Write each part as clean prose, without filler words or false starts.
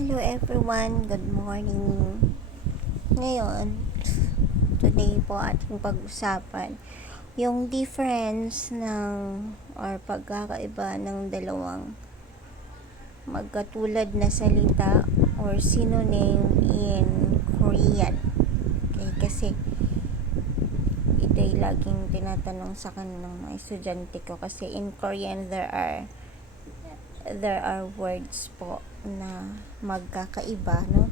Hello everyone, good morning. Ngayon, today po ating pag-usapan yung difference or pagkakaiba ng dalawang magkatulad na salita or synonym in Korean. Okay, kasi ito'y laging tinatanong sa akin ng mga estudyante ko kasi in Korean there are words po na magkakaiba, no?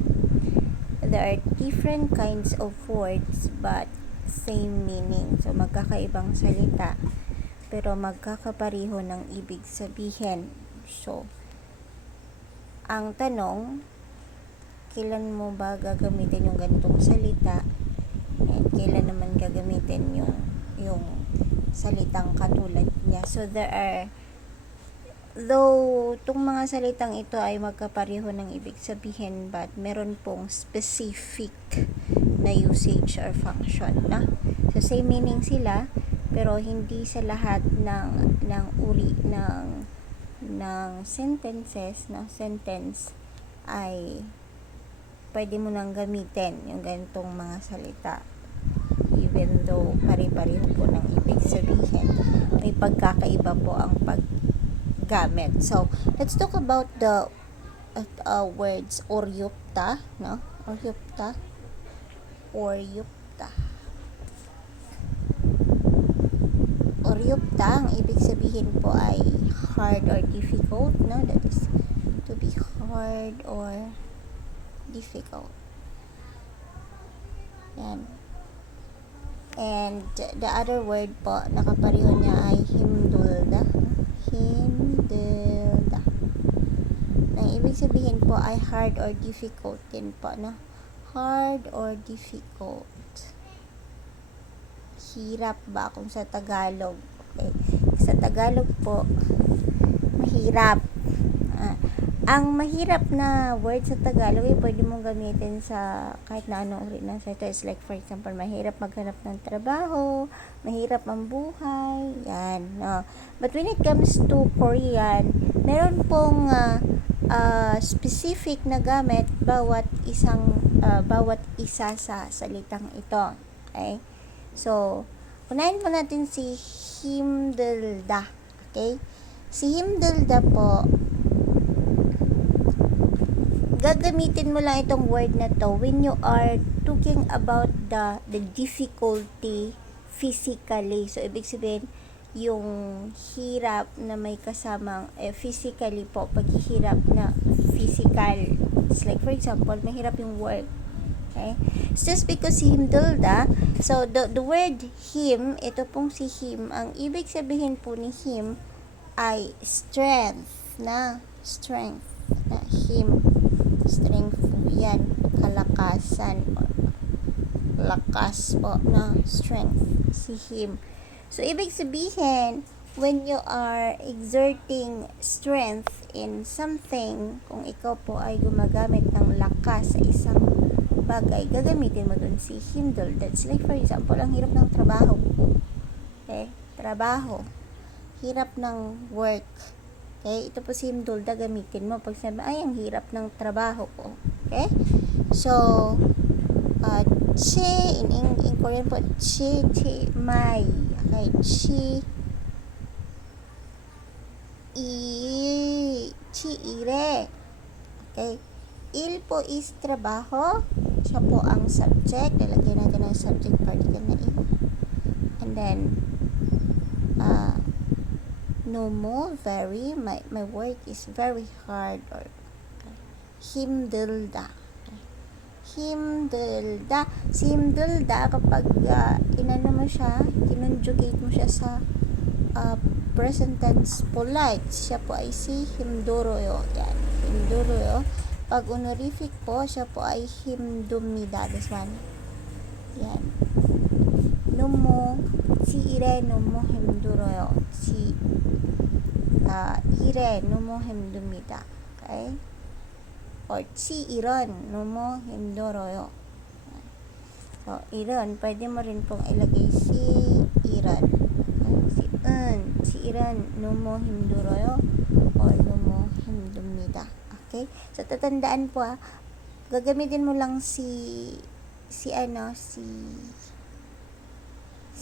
There are different kinds of words but same meaning. So, magkakaibang salita pero magkakapareho ng ibig sabihin. So, ang tanong, kailan mo ba gagamitin yung ganitong salita? And kailan naman gagamitin yung salitang katulad niya? So, though itong mga salitang ito ay magkapareho ng ibig sabihin but meron pong specific na usage or function, na so same meaning sila pero hindi sa lahat ng uri ng sentence ay pwede mo nang gamitin yung ganitong mga salita even though pare-pareho po ng ibig sabihin. May pagkakaiba po ang paggamit. So, let's talk about the words oryupta, no? Oryupta. Oryupta, ang ibig sabihin po ay hard or difficult, no? That is to be hard or difficult. Yan. And the other word po, nakapareho niya ay himdulda. Himdulda. Ang ibig sabihin po ay hard or difficult din po, no? Hard or difficult. Hirap ba kung sa Tagalog? Okay. Sa Tagalog po, mahirap. Ang mahirap na word sa Tagalog ay pwede mong gamitin sa kahit na anong uri ng salita. Like for example, mahirap maghanap ng trabaho, mahirap ang buhay, yan. No? But when it comes to Korean, meron pong specific na gamit bawat isa sa salitang ito. Okay? So, unahin po natin si himdulda. Okay? Si himdulda po, gagamitin mo lang itong word na to when you are talking about the difficulty physically. So, ibig sabihin, yung hirap na may kasamang physically po, paghihirap na physical. It's like, for example, mahirap yung work. Okay? It's just because himdulda, so the word him, ito pong si him, ang ibig sabihin po ni him ay strength na him. Strength po yan, kalakasan, lakas po na strength, si him. So, ibig sabihin, when you are exerting strength in something, kung ikaw po ay gumagamit ng lakas sa isang bagay, gagamitin mo dun si himdul. That's like, for example, ang hirap ng trabaho po. Okay? Trabaho. Hirap ng work. Okay? Ito po si himdulda, gamitin mo pag sabi, ay, ang hirap ng trabaho ko. Okay? So, in Korean po, mai. Okay? Ire. Okay? Il po is trabaho. Siya po ang subject. Lalagyan natin ang subject particle na il. And then, no very, my work is very hard, or himdulda. Si himdulda, kapag inano mo siya, kinonjugate mo siya sa present tense polite, siya po ay si himduroyo. Yan, himduroyo. Pag honorific po, siya po ay himdumida. This one. Yan. Si ire nomo himduroyo. Si ire nomo himdumida. Okay? Or si iron nomo himduroyo. So, iron, pwede mo rin pong ilagay si iron. Si iron nomo himduroyo or nomo himdumida. Okay? So, tatandaan po gagamitin mo lang si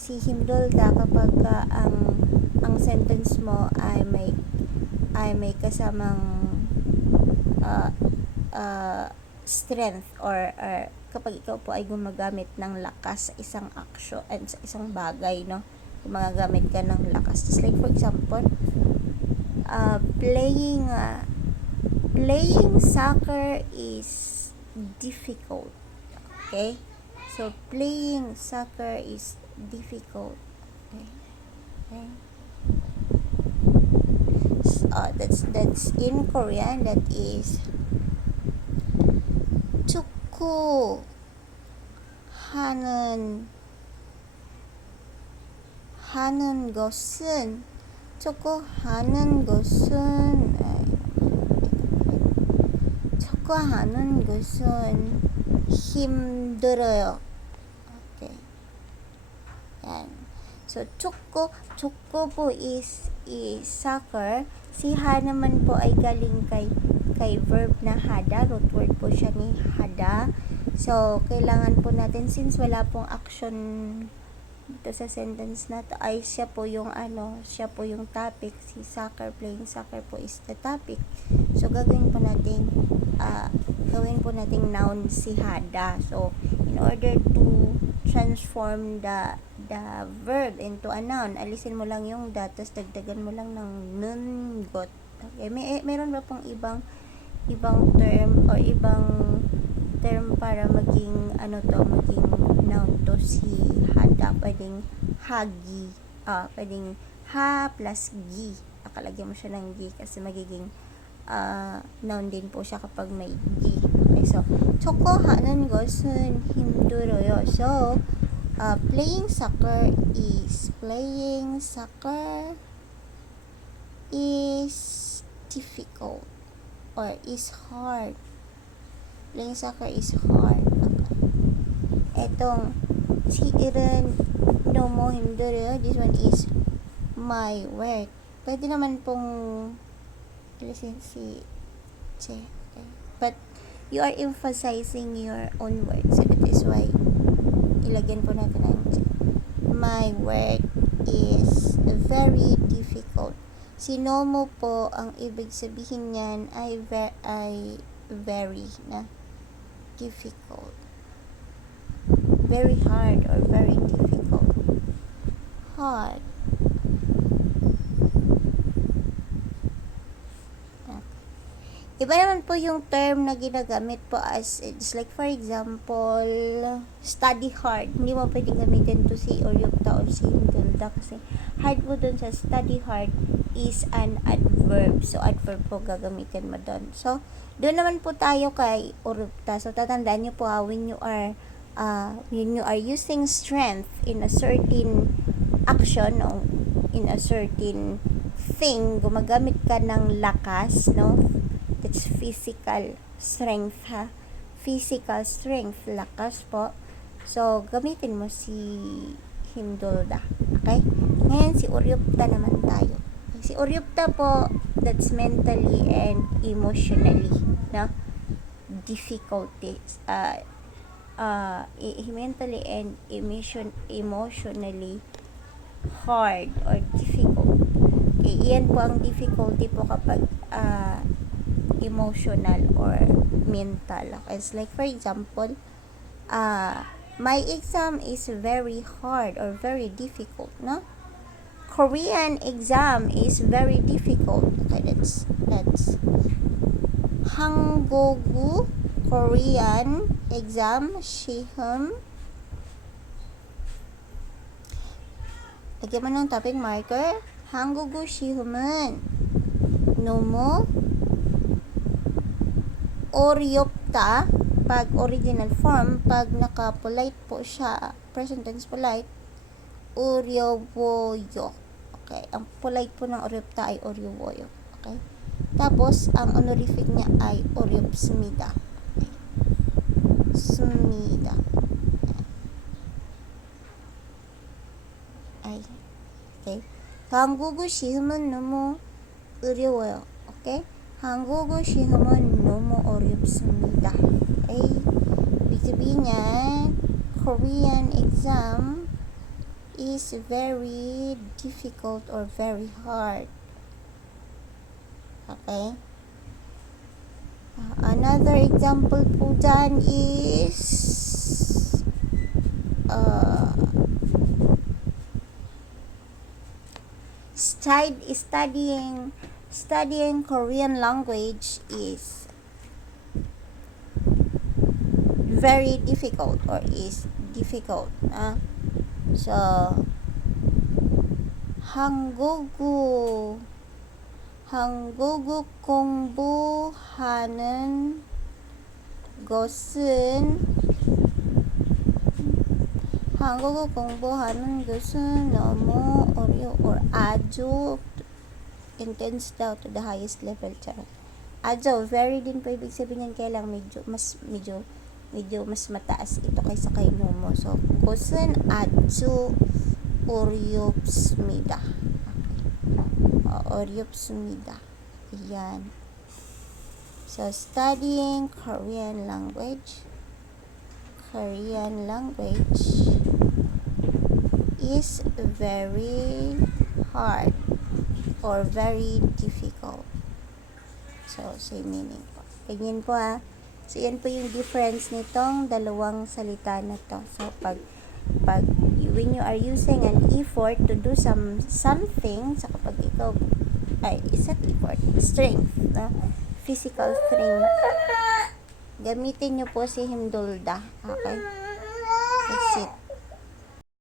himdolda kapag ang sentence mo ay may kasamang uh, strength or kapag ikaw po ay gumagamit ng lakas sa isang action and sa isang bagay, no? Gumagamit ka ng lakas. Just like for example, playing soccer is difficult. Okay? So, playing soccer is difficult. Okay? Okay? So, that's in Korean. That is 축구 하는 것은 축구하는 것은 힘들어요. Okay. Yan. So, 축구 po is soccer. Si ha naman po ay galing kay verb na hada. Root word po siya ni hada. So, kailangan po natin, since wala pong action dito sa sentence na to, ay siya po yung topic. Si soccer, playing soccer po is the topic. So, gawin po natin noun si hada. So, in order to transform the verb into a noun, alisin mo lang yung da, tapos dagdagan mo lang ng nungot. Okay, meron ba pong ibang term or ibang term para maging noun to si hada? Pwedeng hagi, pwedeng ha plus gi, akalagyan mo siya ng gi kasi magiging noun din po siya kapag may gi. Okay, so 축구하는 것은 힘들어요. So, playing soccer is difficult or is hard. Playing soccer is hard. Okay. Etong si Iren 너무 힘들어요. This one is my work. Pwede naman pong listen si okay. But you are emphasizing your own words. So that is why ilagyan po natin ang my work is very difficult. Si nomo po, ang ibig sabihin niyan ay very na difficult. Very hard or very difficult. Hard. Iba naman po yung term na ginagamit po as, it's like for example, study hard. Hindi mo pwedeng gamitin to si Oryokta or si Himdolda kasi hard po dun sa study hard is an adverb. So, adverb po gagamitin mo dun. So, doon naman po tayo kay Oryokta. So, tatandaan nyo po when you are using strength in a certain action, no? In a certain thing, gumagamit ka ng lakas, no? That's physical strength, ha? Physical strength, lakas po. So, gamitin mo si Himdolda. Okay? Ngayon, si Uryupta naman tayo. Si Uryupta po, that's mentally and emotionally, no? Difficulties. Mentally and emotionally hard or difficult. Okay, iyan po ang difficulty po kapag emotional or mental. Okay, it's like for example, my exam is very hard or very difficult, no? Korean exam is very difficult. Okay, that's 한국어 Korean exam 시험. lagyan mo ng topic marker. 한국어 시험은 너무 어렵다. Pag original form, pag naka-polite po siya, present tense polite, 어려워요. Okay, ang polite po ng 어렵다 ay 어려워요. Okay? Tapos, ang honorific niya ay 어렵습니다. Okay. 습니다. ay, okay. 한국어 시험은 너무 어려워요. Okay? 한국어 시험은 너무 어렵습니다. Okay? Ibig sabihin niyan, Korean exam is very difficult or very hard. Okay? Another example po dyan is studying Korean language is very difficult or is difficult. So 한국어 공부하는 것은 너무 or 아주 intense daw to the highest level. Charot. Ajo, very din po ibig sabihin yan, kaya lang medyo mas mataas ito kaysa kay Nomo. So, 것은 아주 어렵습니다. 어렵습니다. Ayan. So, studying Korean language is very hard or very difficult. So, same meaning po. Ganyan po So, yan po yung difference nitong dalawang salita na to. So, when you are using an effort to do something, sa kapag ikaw, isang effort, strength, physical strength, gamitin nyo po si himdolda. Okay? That's it.